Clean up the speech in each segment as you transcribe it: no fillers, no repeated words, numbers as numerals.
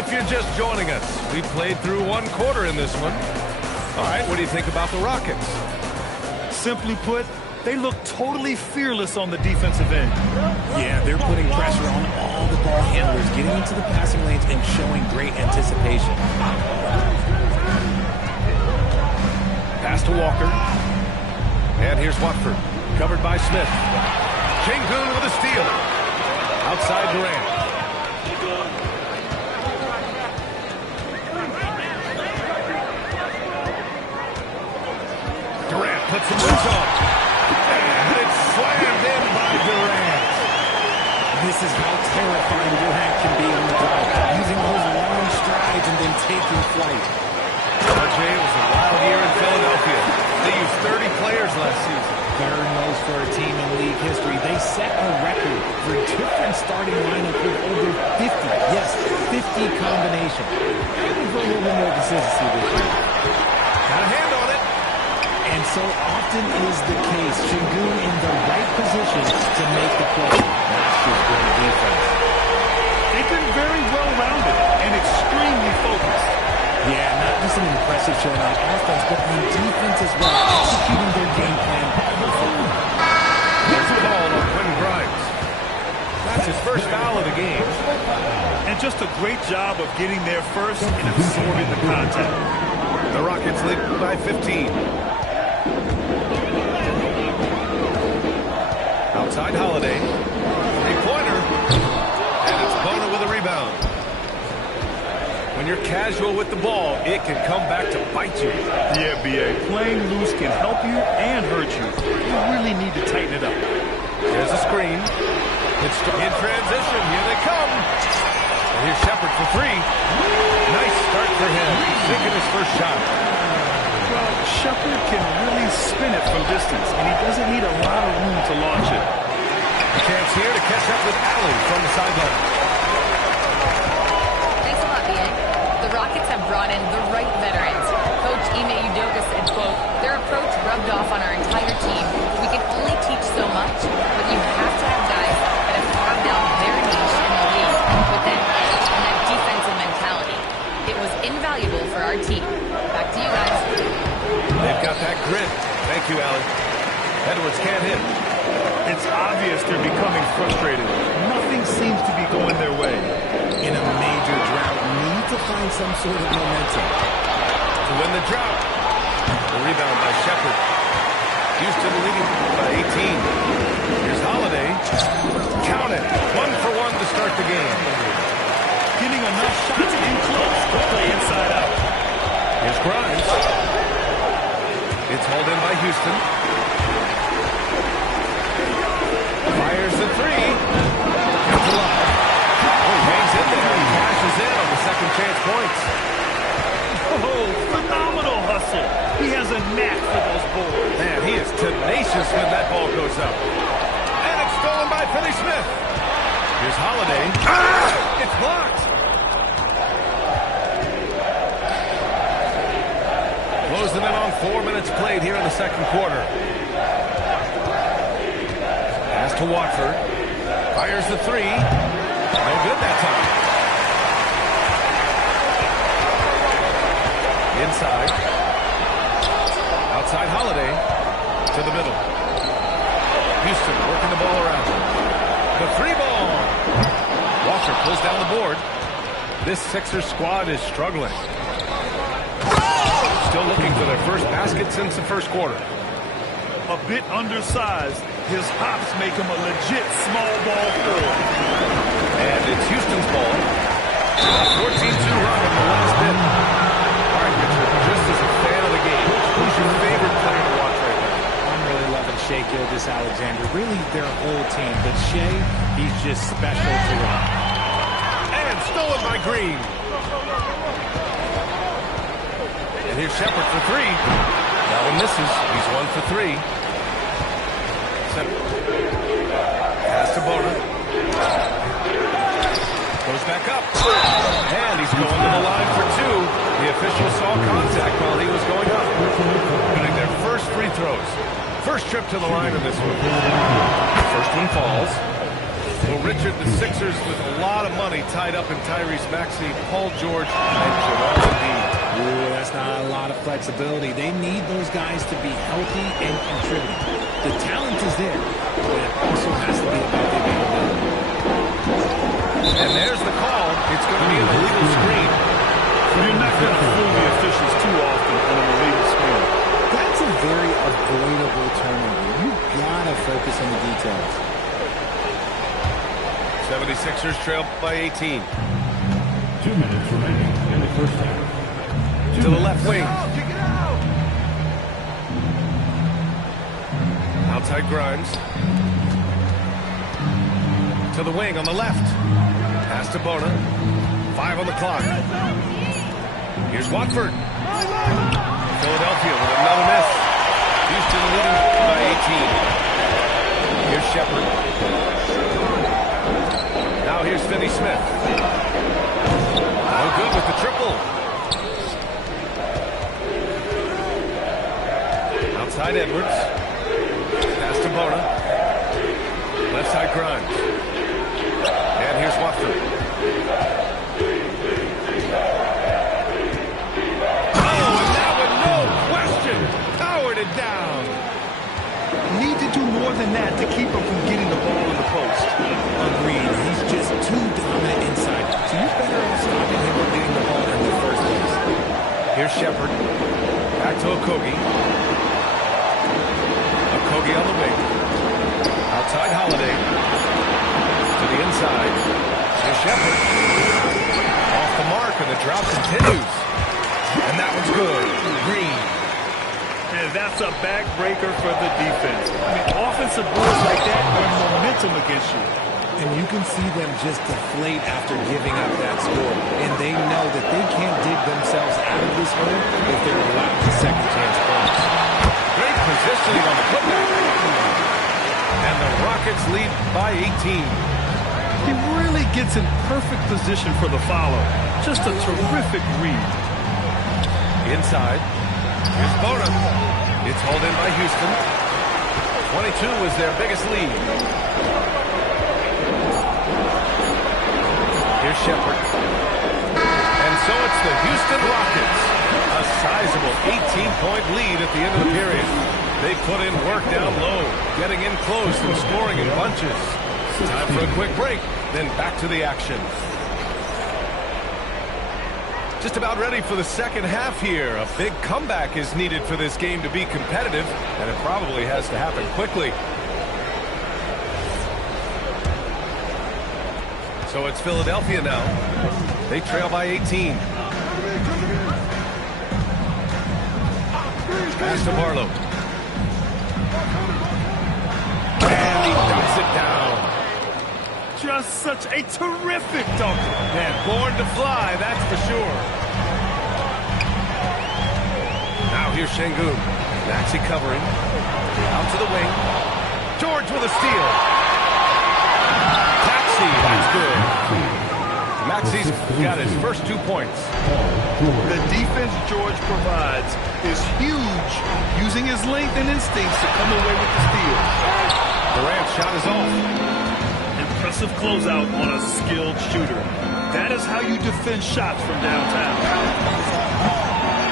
If you're just joining us, we played through one quarter in this one. All right, what do you think about the Rockets? Simply put, they look totally fearless on the defensive end. Yeah, they're putting pressure on all the ball handlers, getting into the passing lanes and showing great anticipation. Pass to Walker. And here's Watford, covered by Smith. Şengün with a steal. Outside Durant. Durant puts some moves on. And it's slammed in by Durant. This is how terrifying Durant can be on the ball, using those long strides and then taking flight. RJ, it was a wild year in Philadelphia. They used 30 players last season. Third most for a team in league history. They set a record for different starting lineup with over 50. Yes, 50 combinations. Looking for a little bit more consistency this year. Got a hand on it. And so often is the case. Şengün in the right position to make the play. That's just great defense. They've been very well-rounded and extremely focused. Yeah, not just an impressive showing on offense, but on defense as well, executing their game plan perfectly. There's a call on Quentin Grimes. That's his first foul of the game. And just a great job of getting there first and absorbing the contact. The Rockets lead by 15. Outside Holiday. Three-pointer. And it's Bona with a rebound. When you're casual with the ball, it can come back to bite you. Yeah, B.A. Playing loose can help you and hurt you. You really need to tighten it up. There's a screen. It's in transition. Here they come. And here's Shepherd for three. Nice start for him. He's taking his first shot. Well, Shepherd can really spin it from distance, and he doesn't need a lot of room to launch it. A chance here to catch up with Allen from the sideline. Thanks a lot, B.A. The Rockets have brought in the right veterans. Coach Ime Udoka said, quote, "Their approach rubbed off on our entire team. We can only teach so much, but you have to have guys that have carved out their niche in the league with that edge and that defensive mentality. It was invaluable for our team." Back to you guys. They've got that grit. Thank you, Allen. Edwards can't hit. It's obvious they're becoming frustrated. Nothing seems to be going their way. In a major drought, need to find some sort of momentum. To win the drought. The rebound by Shepherd. Houston leading by 18. Here's Holiday. Count it. 1 for 1 to start the game. Getting enough shots in close to play inside out. Here's Grimes. It's hauled in by Houston. Fires the three. Kept alive. Oh, he hangs in there. He cashes in on the second chance points. Oh, phenomenal hustle. He has a knack for those balls. Man, he is tenacious when that ball goes up. And it's stolen by Finney-Smith. Here's Holiday. It's blocked. Closing in on 4 minutes played here in the second quarter. Pass to Watford. Fires the three. No good that time. Inside. Outside Holiday. To the middle. Houston working the ball around. The three ball. Walker pulls down the board. This Sixers squad is struggling. Still looking for their first basket since the first quarter. A bit undersized. His hops make him a legit small ball forward. And it's Houston's ball. 14-2 run in the last bit. All right, Richard, just as a fan of the game, who's your favorite player to watch right now? I'm really loving Shai Gilgeous-Alexander. Really, their whole team. But Shai, he's just special to watch. And stolen by Green. And here's Shepherd for three. That one misses. He's 1 for 3. Pass to Bona. Goes back up. And he's going to the line for 2. The official saw contact while he was going up. Getting their first free throws. First trip to the line in this one. First one falls. Well, Richard, the Sixers with a lot of money tied up in Tyrese Maxey, Paul George, and Joel Embiid. Ooh, that's not a lot of flexibility. They need those guys to be healthy and contributing. The talent is there, but it also has to be about the availability. And there's the call. It's going to be an illegal screen. You're not going to fool the officials too often on an illegal screen. That's a very avoidable turnover. You've got to focus on the details. 76ers trail by 18. 2 minutes remaining in the first half. To the left wing. Outside Grimes. To the wing on the left. Pass to Bona. 5 on the clock. Here's Watford. Philadelphia with another miss. Houston leading by 18. Here's Shepard. Now here's Finney Smith. No good with the triple. Outside Edwards. Pass to Bona. Left side Grimes. And here's Watford. Oh, and that one, no question, powered it down. Need to do more than that to keep him from getting the ball in the post. Agreed. He's just too dominant inside. So you're better off stopping him from getting the ball in the first place. Here's Shepard. Back to Okogie. Okogie on the wing. Outside Holiday. To the inside. Here's Shepard. Off the mark, and the drought continues. And that one's good. Green. And that's a backbreaker for the defense. I mean, offensive boards like that bring momentum against you. And you can see them just deflate after giving up that score. And they know that they can't dig themselves out of this hole if they're allowed to second chance points. Great positioning on the putback. And the Rockets lead by 18. He really gets in perfect position for the follow. Just a terrific read. Inside. Here's Bona. It's hauled in by Houston. 22 is their biggest lead. Here's Shepard. And so it's the Houston Rockets. A sizable 18-point lead at the end of the period. They put in work down low, getting in close and scoring in bunches. Time for a quick break, then back to the action. Just about ready for the second half here. A big comeback is needed for this game to be competitive, and it probably has to happen quickly. So it's Philadelphia now. They trail by 18. Pass to Barlow. And he dumps it down. Just such a terrific dunk. Man, born to fly, that's for sure. Now here's Şengün. Maxey covering. Out to the wing. George with a steal. Taxi, that's good. Maxey's got his first 2 points. The defense George provides is huge, using his length and instincts to come away with the steal. Durant's shot is off. Impressive closeout on a skilled shooter. That is how you defend shots from downtown.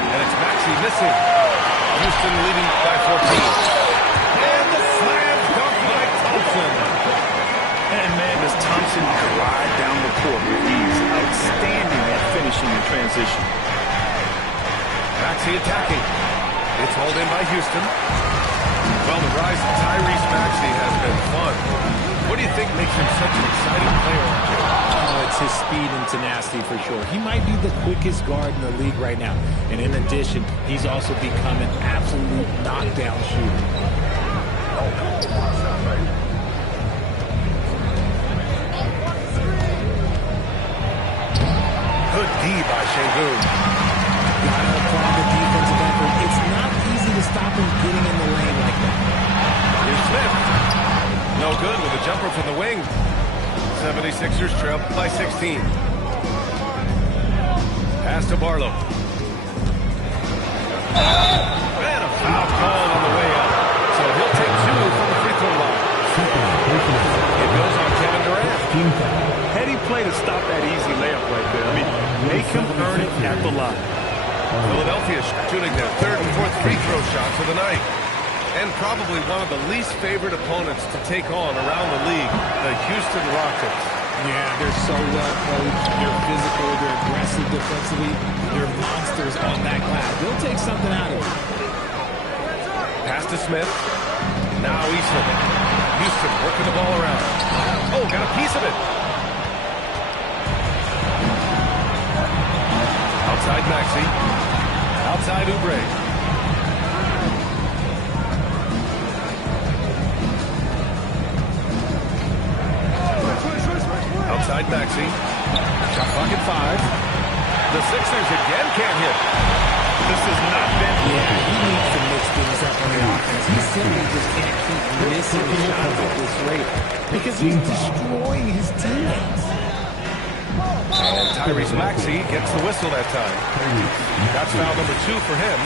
And it's Maxey missing. Houston leading by 14. And the slam dunk by Thompson. And man, does Thompson glide down the court with ease. Outstanding at finishing in transition. Maxey attacking. It's hauled in by Houston. Well, the rise of Tyrese Maxey has been fun. What do you think makes him such an exciting player, RJ? Oh, it's his speed and tenacity for sure. He might be the quickest guard in the league right now. And in addition, he's also become an absolute knockdown shooter. Good D by Şengün. Gotta applaud the defensive effort. It's not easy to stop him getting in the lane like that. Here's Smith. No good with a jumper from the wing. 76ers trail by 16. Pass to Barlow. And a foul call on the way up. So he'll take 2 from the free throw line. It goes on Kevin Durant. play to stop that easy layup right there. I mean, make him earn it at the line. Philadelphia shooting their third and fourth free throw shots of the night. And probably one of the least favored opponents to take on around the league, the Houston Rockets. Yeah, they're so well coached. They're physical. They're aggressive defensively. They're monsters on that glass. They'll take something out of it. Pass to Smith. Now Eastman. Houston working the ball around. Oh, got a piece of it. Outside Maxey. Outside Oubre. Outside Maxey. Shot clock at 5. The Sixers again can't hit. This has not been... Yeah, he needs to mix things up on the offense. He simply just can't keep missing shots at this rate because he's destroying his teammates. And Tyrese Maxey gets the whistle that time. That's foul number 2 for him.